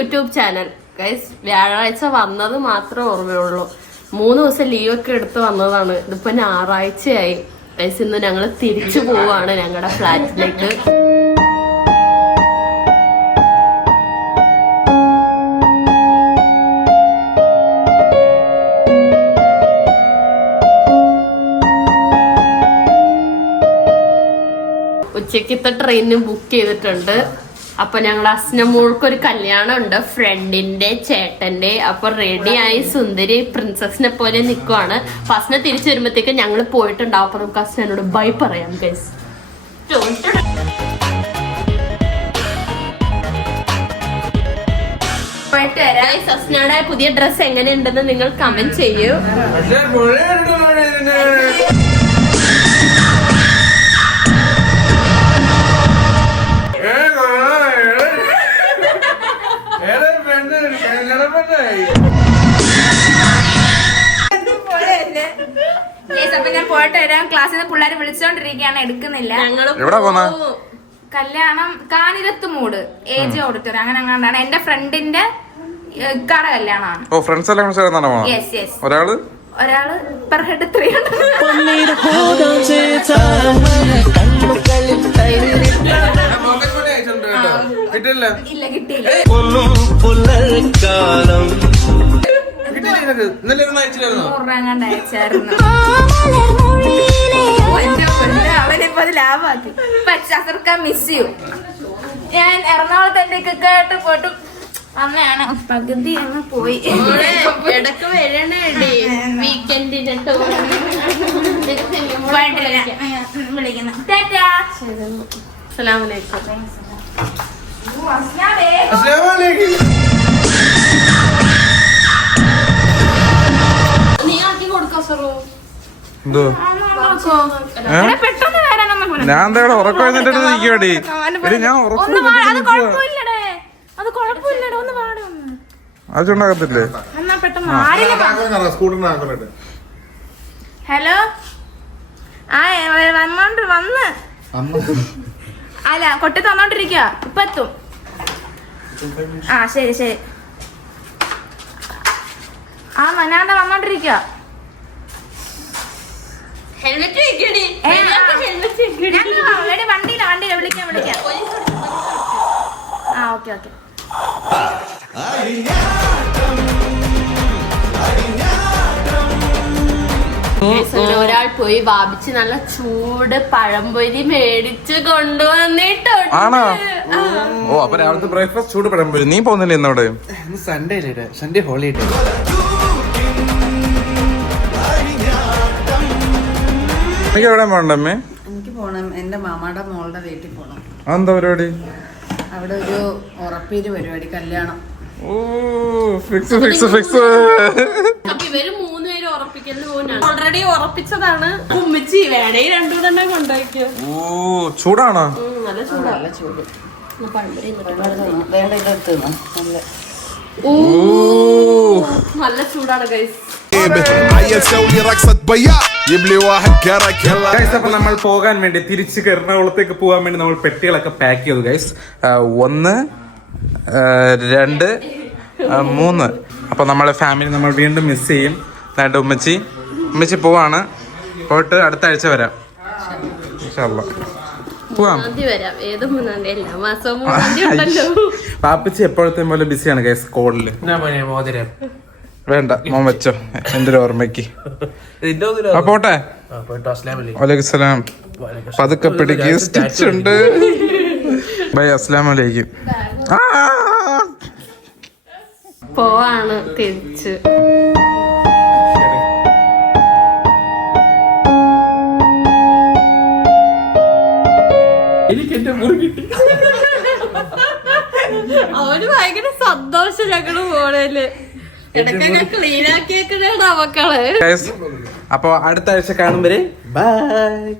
YouTube channel guys. വ്യാഴാഴ്ച വന്നത് മാത്രമേ ഓർമ്മയുള്ളൂ. 3 ദിവസം ലീവൊക്കെ എടുത്ത് വന്നതാണ്. ഇതിപ്പോ ഞായറാഴ്ചയായി ഗൈസ്. ഇന്ന് ഞങ്ങൾ തിരിച്ചു പോവാണ് ഞങ്ങളുടെ ഫ്ലാറ്റിലേക്ക്. ഉച്ചക്കത്തെ ട്രെയിന് ബുക്ക് ചെയ്തിട്ടുണ്ട്. അപ്പൊ ഞങ്ങൾ അസ്നമോൾക്കൊരു കല്യാണം ഉണ്ട്, ഫ്രണ്ടിന്റെ ചേട്ടന്റെ. അപ്പൊ റെഡിയായി സുന്ദരി പ്രിൻസസിനെ പോലെ നിക്കുവാണ്. അപ്പൊ അസ്ന തിരിച്ചു വരുമ്പോഴത്തേക്ക് ഞങ്ങൾ പോയിട്ടുണ്ടാവും. അപ്പൊ നമുക്ക് അസ്നോട് ബൈ പറയാം ഗൈസ്. അസ്നയുടെ പുതിയ ഡ്രസ് എങ്ങനെയുണ്ടെന്ന് നിങ്ങൾ കമന്റ് ചെയ്യൂ. അപ്പൊ ഞാൻ പോയിട്ട് വരാം. ക്ലാസ്സിൽ നിന്ന് പിള്ളേർ വിളിച്ചോണ്ടിരിക്കുകയാണ്, എടുക്കുന്നില്ല. കല്യാണം കാനിരത്ത് മൂട് ഏജ് ഓഡിറ്റോറിയം അങ്ങനെ അങ്ങാണ്ടാണ്. എന്റെ ഫ്രണ്ടിന്റെ കട കല്യാണമാണ്. ഒരാള് പെർ ഹെഡ് 300. ഇല്ല കിട്ടിയില്ല. 100 അയച്ചായിരുന്നു. അവനിപ്പോ അത് ലാഭമാക്കി. പച്ചാസർക്കാർ മിസ് ചെയ്യും. ഞാൻ എറണാകുളത്ത് എന്റെ കേട്ട് പോയിട്ട് അമ്മയാണ് പകുതി അങ്ങ് പോയി. ഇടക്ക് വരണേ വീക്കെൻഡിന് വിളിക്കുന്നു. നീ ആക്കി കൊടുക്കോ സറോ? പെട്ടെന്ന് വരാനൊന്നും ഞാൻ എന്താ ഉറക്കം എഴുന്നേറ്റിരിക്കടി. അത് കുഴപ്പമില്ലടോ, ഒന്ന് പാടും. അതുണ്ടാകത്തില്ലേ? എന്നാ പെട്ടെന്ന് ഹലോ. ആ വന്ന് അല്ല കൊട്ടി തന്നോണ്ടിരിക്കുക. ഇപ്പൊ എത്തും. ആ ശരി ശരി. ആ മനാണ്ട വന്നോണ്ടിരിക്കുക. വണ്ടിയില വിളിക്കാം. ആ ഓക്കെ ഓക്കെ. ഒരാൾ പോയി വാപിച്ച് നല്ല ചൂട് പഴംപൊരി മേടിച്ച് കൊണ്ടുവന്നിട്ടുണ്ട്. ഓ അപ്പൊ രാവിലത്തെ ബ്രേക്ക്ഫാസ്റ്റ് ചൂട് പഴംപൊരി. നീ പോകുന്നില്ലേ ഇന്നോട്? Sunday holiday. എനിക്ക് എവിടെ പോണ്ടമ്മേ? എനിക്ക് പോണം, എന്റെ മാമാടെ മോളുടെ വീട്ടിൽ പോണം. അതെന്താ പരിപാടി? അവിടെ ഒരു ഉറപ്പീര് പരിപാടി, കല്യാണം. ഓ ഫിക്സ് ഫിക്സ് ഫിക്സ്. അപ്പൊ ഇവര് 3 പേര് ഉറപ്പിക്കലിന് പോകുന്നതാണ്. ഓൾറെഡി ഉറപ്പിച്ചതാണ്. ഉമ്മിച്ചി വേണേ 2 തന്നെ കൊണ്ടുപോയിക്കോ. ഓ ചൂടാണോ? നല്ല ചൂടാ. നല്ല ചൂട്. നല്ല ചൂടാണ് ഗൈസ്. അപ്പൊ നമ്മൾ പോകാൻ വേണ്ടി തിരിച്ച് എറണാകുളത്തേക്ക് പോകാൻ വേണ്ടി നമ്മൾ പെട്ടികളൊക്കെ പാക്ക് ചെയ്തു ഗൈസ്. 1 2 3. അപ്പൊ നമ്മളെ ഫാമിലി നമ്മൾ വീണ്ടും മിസ് ചെയ്യും. ഉമ്മച്ചി പോവാണ്. പോയിട്ട് അടുത്ത ആഴ്ച വരാം. പോവാം. പാപ്പച്ചി എപ്പോഴത്തെ പോലെ ബിസിയാണ് ഗൈസ് കോളില്. വേണ്ട മോൻ വെച്ചോ, എന്റെ ഒരു ഓർമ്മയ്ക്ക്. പോട്ടെ. വലൈക്കും സലാം. പതുക്കെ പിടിക്ക്, സ്റ്റിച്ച് ഉണ്ട്. ബൈ, അസ്സലാമു അലൈക്കും. പോവാണ് തിരിച്ച്. അവന് ഭയങ്കര സന്തോഷം ഞങ്ങള് പോണേല്. ഇടയ്ക്കൊക്കെ ക്ലീൻ ആക്കിയേക്കണേടാ മക്കള്. അപ്പൊ അടുത്ത ആഴ്ച കാണും വരെ ബൈ.